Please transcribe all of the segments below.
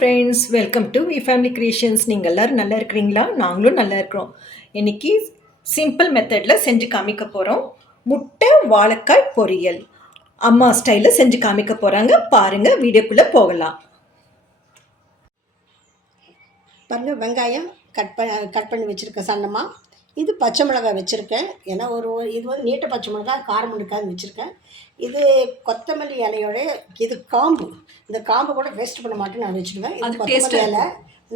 Friends, welcome to V family creations. நீங்கள் எல்லோரும் நல்லா இருக்கிறீங்களா? நாங்களும் நல்லா இருக்கிறோம். இன்றைக்கி சிம்பிள் மெத்தடில் செஞ்சு காமிக்க போகிறோம். முட்டை வாழைக்காய் பொரியல் அம்மா ஸ்டைலில் செஞ்சு காமிக்க போகிறாங்க. பாருங்கள், வீடியோக்குள்ளே போகலாம். பாருங்கள், வெங்காயம் கட் பண்ணி வச்சுருக்கேன் சன்னமாக. இது பச்சை மிளகாய் வச்சுருக்கேன். ஏன்னா இது வந்து நீட்ட பச்சை மிளகாய் காரம் இருக்காதுன்னு வச்சுருக்கேன். இது கொத்தமல்லி இலையோட இது காம்பு. இந்த காம்பு கூட வேஸ்ட் பண்ண மாட்டேன்னு நான் வச்சுடுவேன். இது கொத்தமல்லி இலை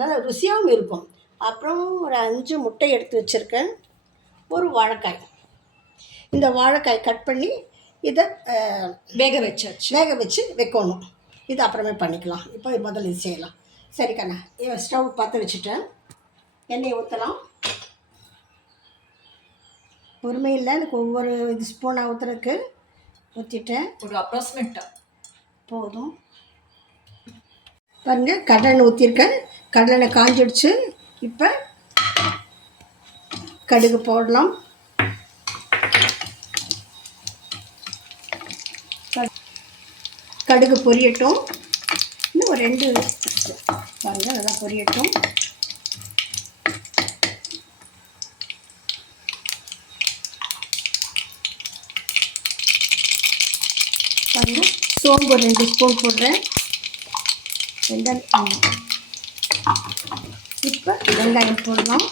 நல்லா ருசியாகவும் இருக்கும். அப்புறம் ஒரு 5 முட்டை எடுத்து வச்சுருக்கேன். ஒரு வாழைக்காய். இந்த வாழைக்காய் கட் பண்ணி இதை வேக வச்சு வைக்கணும். இது அப்புறமே பண்ணிக்கலாம். இப்போ முதல்ல இது செய்யலாம். சரி கண்ணா, ஸ்டவ் பற்ற வச்சுட்டேன். எண்ணெயை ஊற்றலாம். பொறுமை இல்லை, எனக்கு ஒவ்வொரு இது ஸ்பூனாக ஊற்றுறதுக்கு ஊற்றிட்டேன். ஒரு அப்ராக்சிமேட்டாக போதும். பாருங்கள், கடலெண்ணெய் ஊற்றிருக்கேன். கடலெண்ணெய் காஞ்சிடுச்சு. இப்போ கடுகு போடலாம். கடுகு பொரியட்டும். இன்னும் ஒரு 2 பாருங்கள், நல்லா பொரியட்டும். பாருங்கள், சோம்பு ஒரு 2 ஸ்பூன் போடுறேன். இப்போ வெங்காயம் போடலாம்.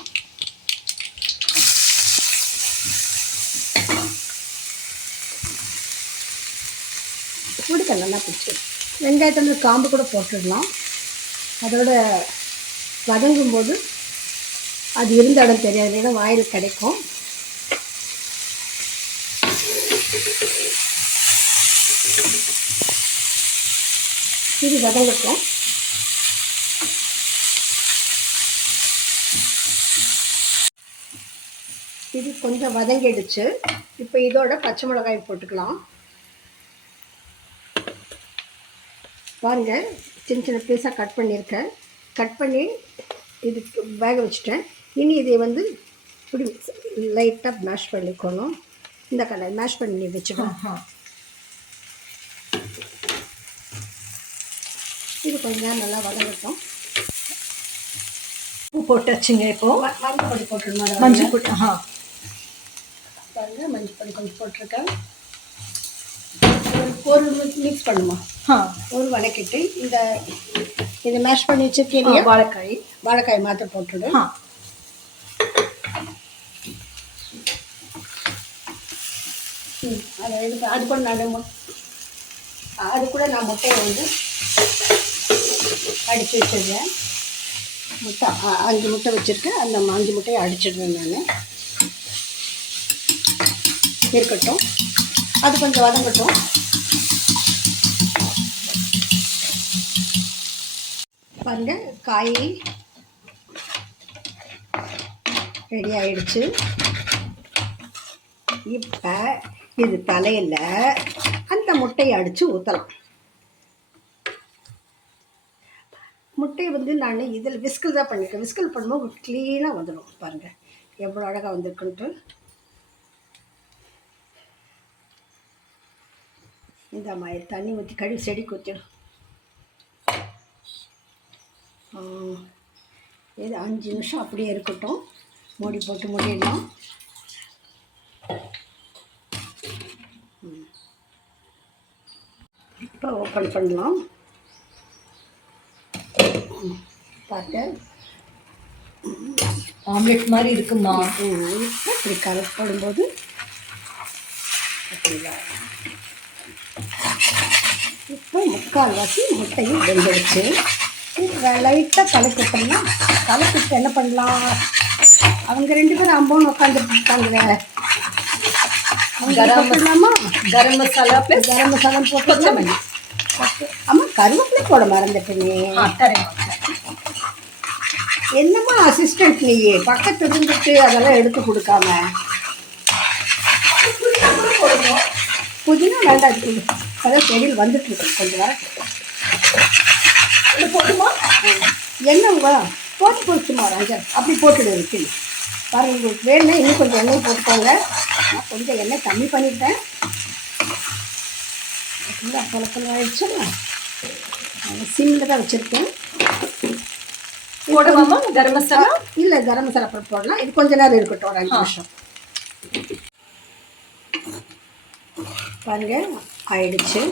நல்லா பிடிச்சி வெங்காயத்தில் காம்பு கூட போட்டுடலாம். அதோட வதங்கும் போது அது இருந்த இடம் தெரியாது, இல்லைன்னா வாயில் கிடைக்கும். இது வதங்கட்டும். இது கொஞ்சம் வதங்கிடுச்சு. இப்போ இதோட பச்சை மிளகாய் போட்டுக்கலாம். பாருங்கள், சின்ன சின்ன பீஸாக கட் பண்ணியிருக்கேன். கட் பண்ணி இது வேக வச்சுட்டேன். இனி இதை வந்து இப்படி லைட்டாக மேஷ் பண்ணிக்கணும். இந்த கலர் மேஷ் பண்ணி வச்சுக்கணும். இது கொஞ்சம் நேரம் நல்லா வதங்கட்டும். உப்பு போட்டு வச்சுங்க. இப்போது மஞ்சள் பொடி போட்டுருந்தோம். மஞ்சள் பொடி பாருங்கள், மஞ்சள் பொடி கொஞ்சம் போட்டிருக்கேன். ஒரு மிக்ஸ் பண்ணுமா? ஒரு வதக்கிட்டு இதை மேஷ் பண்ணி வச்சுருக்கீங்க. வாழைக்காய் மாத்திரம் போட்டுடு. அது கூட நான் முட்டையை வந்து அடித்து வச்சிடுறேன். முட்டை 5 முட்டை வச்சுருக்கேன். அந்த 5 முட்டையை அடிச்சிடுறேன் நான். இருக்கட்டும், அது கொஞ்சம் வதங்கட்டும். பாருங்கள், காய் ரெடி ஆகிடுச்சு. இப்போ இது தலையில் அந்த முட்டையை அடித்து ஊற்றலாம். முட்டையை வந்து நான் இதில் விஸ்கில் தான் பண்ணியிருக்கேன். விஸ்கில் பண்ணும்போது க்ளீனாக வந்துடும். பாருங்கள் எவ்வளோ அழகாக வந்திருக்குன்ட்டு. இந்த மாதிரி தண்ணி ஊற்றி கழுவி செடிக்கு ஊற்றிடும். இது 5 நிமிஷம் அப்படியே இருக்கட்டும். மூடி போட்டு மூடிடலாம். இப்போ ஓப்பன் பண்ணலாம். பார்த்து ஆம்லெட் மாதிரி இருக்குமா? இப்படி கலப்படும்போது இப்போ 3/4 முட்டையும் வெந்துடுச்சு. லைட்டாக கலக்கிட்டோம்னா கலக்கிட்டு என்ன பண்ணலாம்? அவங்க 2 பேரும் அம்போன்னு உட்காந்துருக்காங்க. கரம் மசாலா போட்டு ஆமாம், கருவேப்பிலை போட மறந்துட்டேனே. என்னம்மா அசிஸ்டன்ட் நீ பக்கத்து இருந்துட்டு அதெல்லாம் எடுத்து கொடுக்காம. புதினா வேண்டாம், அதான் செடியில் வந்துட்டுருக்கு. கொஞ்சம் வர போட்டுமா? எண்ணெய்வா போட்டு போச்சுமா ராஜா, அப்படி போட்டுடு இருக்கு. பாருங்கள், உங்களுக்கு வேணும்னா இன்னும் கொஞ்சம் எண்ணெய் போட்டுக்கோங்க. நான் கொஞ்சம் எண்ணெய் கம்மி பண்ணிட்டேன். பொலப்பல் ஆகிடுச்சுன்னா சிம்மில் தான் வச்சுருக்கேன். போடுவாமா கரம் மசாலா? இல்லை, கரம் மசாலா அப்புறம் போடலாம். இது கொஞ்ச நேரம் இருக்கட்டும், ஒரு 5 நிமிஷம். பாருங்க ஆயிடுச்சு.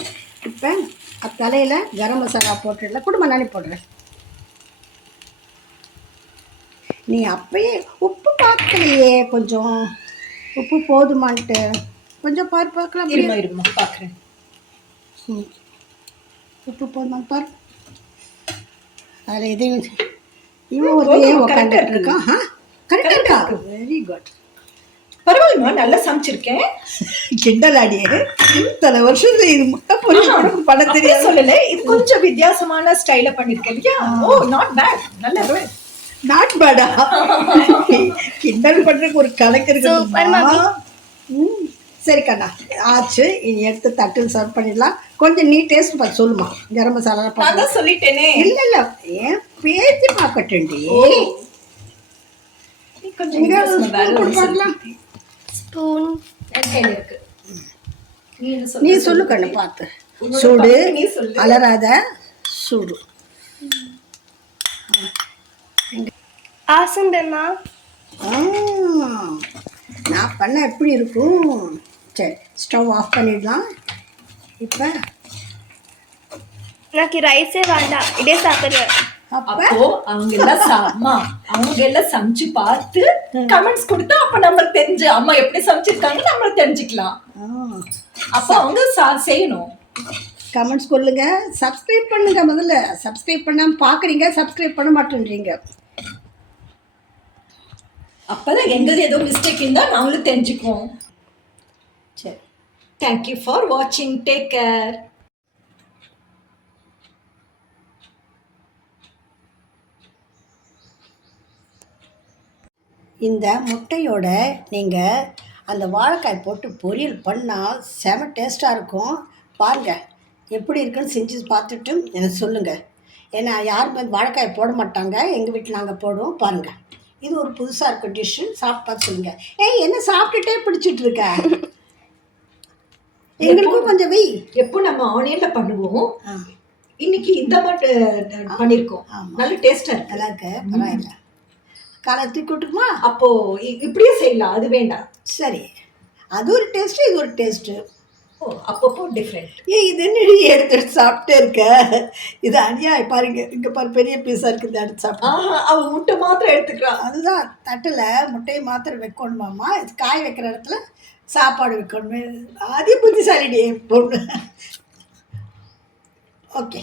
இப்போ தலையில் கரம் மசாலா போட்டுடல, குடும்ப நானே போடுறேன். நீ அப்பயே உப்பு பார்க்கலையே, கொஞ்சம் உப்பு போதுமான்ட்டு கொஞ்சம் பார்க்கலாம். இருமா பார்க்குறேன். உப்பு போதுமான்னு பாரு. அதில் எதையும் இவன் ஒருத்தையே உட்காந்துட்டு இருக்கான். கரெக்டாக இருக்கா? Very good. பரவாயில்லம்மா, நல்லா சமைச்சிருக்கேன். கிண்டலாடியே, இத்தனை வருஷத்துல இது முட்டை பொரியல் பண்ண தெரியாது சொல்லல. இது கொஞ்சம் வித்தியாசமான ஸ்டைல பண்ணிருக்கேன் இல்லையா? ஓ, நாட் பேட். நல்லா நாட் பேடா? கிண்டல் பண்றதுக்கு ஒரு கணக்கு இருக்கு. சரி கண்ணா, ஆச்சு. இனி எடுத்து தட்டில் சர்வ் பண்ணிடலாம். கொஞ்சம் நீ டேஸ்ட் பார்த்து சொல்லுமா. கரம் மசாலா சொல்லிட்டேனே. இல்லை இல்லை, ஏன் பேசி பார்க்கட்டுண்டி. கொஞ்சம் ஸ்பூன் இருக்கு. நீ சொல்லு கண்ணு பார்த்து. சூடு அலராத சூடு. ஆசந்தம்மா, நான் பண்ண எப்படி இருக்கும்? சரி, ஸ்டவ் ஆஃப் பண்ணிடலாம். இப்போ నాకు రైసే వాడా ఇదే సాப்பிடுவேன். அப்போ அவங்க எல்லாம் சமைச்சு பார்த்து கமெண்ட்ஸ் கொடுத்தா அப்ப நம்மளுக்கு தெரிஞ்சு அம்மா எப்படி சமைச்சிருக்காங்க நம்மளுக்கு தெரிஞ்சுக்கலாம். அப்போ அவங்க செய்யணும். கமெண்ட்ஸ் சொல்லுங்க, சப்ஸ்கிரைப் பண்ணுங்க. முதல்ல சப்ஸ்கிரைப் பண்ணாம பாக்குறீங்க, சப்ஸ்கிரைப் பண்ண மாட்டேன்றீங்க. அப்பதான் எங்களுக்கு ஏதோ மிஸ்டேக் இருந்தா நாங்களும் தெரிஞ்சுக்குவோம். சரி, தேங்க்யூ ஃபார் வாட்சிங். Take care. இந்த முட்டையோட நீங்கள் அந்த வாழைக்காய் போட்டு பொரியல் பண்ணால் செம டேஸ்ட்டாக இருக்கும். பாருங்கள் எப்படி இருக்குன்னு செஞ்சு பார்த்துட்டு எனக்கு சொல்லுங்கள். ஏன்னா யாரும் வந்து வாழைக்காய் போட மாட்டாங்க, எங்கள் வீட்டில் நாங்கள் போடுவோம். பாருங்கள், இது ஒரு புதுசாக இருக்கும் டிஷ்ஷு. சாப்பிட்டு பார்த்து சொல்லுங்கள். ஏய், என்ன சாப்பிட்டுட்டே பிடிச்சிட்டு இருக்க? எங்களுக்கும் கொஞ்சம் வெய். எப்போ நம்ம ஆனியனில் பண்ணுவோம், இன்னைக்கு இந்த மாதிரி பண்ணியிருக்கோம். நல்ல டேஸ்ட்டாக இருக்கு. நல்லா இருக்கு, பரவாயில்ல. காலை தூக்கி விட்டுக்குமா? அப்போ இப்படியே செய்யலாம், அது வேண்டாம். சரி, அது ஒரு டேஸ்ட்டு, இது ஒரு டேஸ்ட்டு. ஓ, அப்பப்போ டிஃப்ரெண்ட். இது என்ன எடுத்துட்டு சாப்பிட்டே இருக்க? இது அநியாயம். பாருங்க, இங்கே பாரு, பெரிய பீஸாக இருக்குது. இதை எடுத்து சாப்பிட்டு அவன் முட்டை மாத்திரம் எடுத்துக்கிறான். அதுதான், தட்டில் முட்டையை மாத்திரம் வைக்கணுமாம்மா. இது காய் வைக்கிற இடத்துல சாப்பாடு வைக்கணுமே. அதே புத்திசாலிடி பொண்ணு. ஓகே.